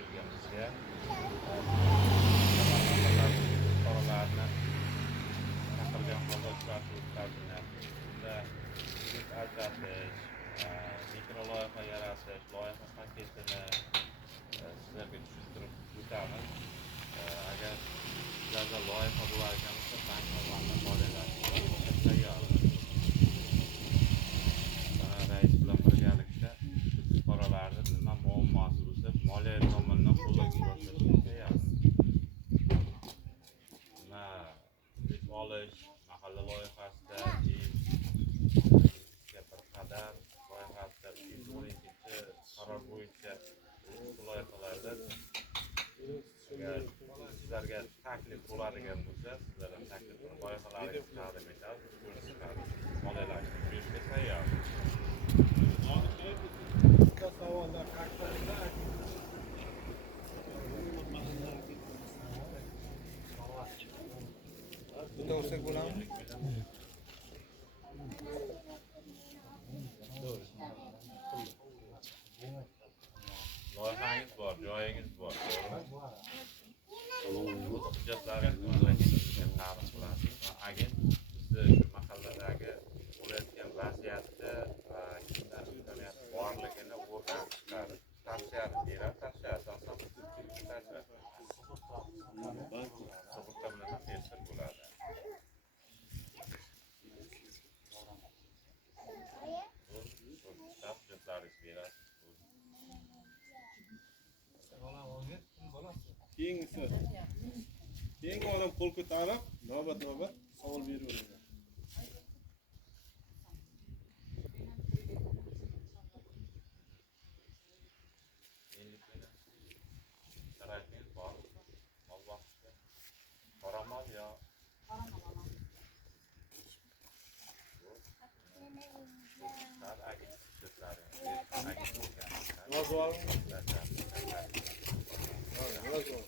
qo'yilgan bizga. Fuqarolarni chaqirgan holda uchrashuv ta'minlanish, unda hudud ajratish, mikro-loyiha yaratish, loyiha paketini sizlarga tushuntirib o'tamiz. Agar sizlarda loyiha bo'larkan bo'lsa, bank tomonidan moliyalashtirishga tayyor. Rais bilan birgalikda fuqarolarni nima muammosi bo'lsa, moliya tomonidan qo'llab-quvvatlashga tayyor. Ish olish, mahalla loyihasida, bir qadam loyihasida, 212 qaror bo'yicha bu loyihalarda agar sizlarga taklif bo'ladigan bo'lsa, sizlarga taklifni loyihalaringizni taqdim etamiz, moliyalashtirishga tayyor. Savollar o'tsak bo'ladimi? Loyihangiz bor, joyingiz bor. Hujjatlaringizni taqdim qilasiz. Agent bizni shu mahalladagi bo'layotgan vaziyatda kimlar imkoniyati borligini o'rganib chiqadi. Tavsiyani beradi, tavsiya asosan sug'urta bilan ta'sir bo'ladi. Keyingi odam qo'l ko'tarib, navbat savol beraveradi. Sharoitingiz bor, mol boqishga. Qoramol yo Nima